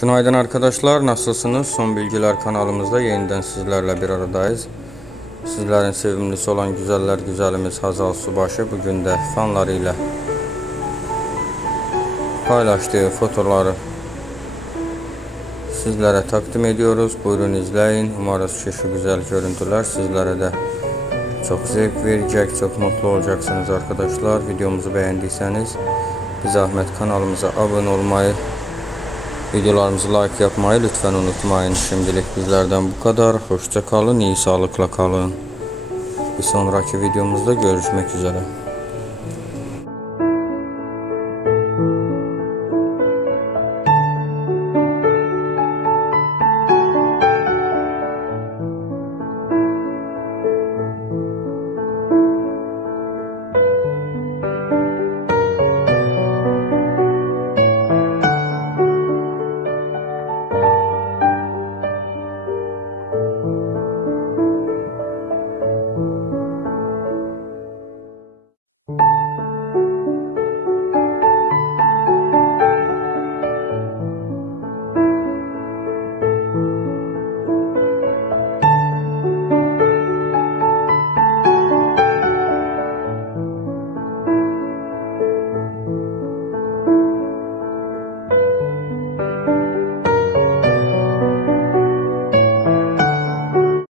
Günaydın arkadaşlar, nasılsınız? Son Bilgiler kanalımızda yeniden sizlerle bir aradayız. Sizlerin sevimlisi olan güzeller güzelimiz Hazal Subaşı bugün de fanlarıyla paylaştığı fotoğrafları sizlere takdim ediyoruz. Buyurun izleyin. Umarız ki şu güzel görüntüler sizlere de çok zevk verecek, çok mutlu olacaksınız arkadaşlar. Videomuzu beğendiyseniz bir zahmet kanalımıza abone olmayı, videolarımızı like yapmayı lütfen unutmayın. Şimdilik bizlerden bu kadar. Hoşça kalın, iyi sağlıkla kalın. Bir sonraki videomuzda görüşmek üzere.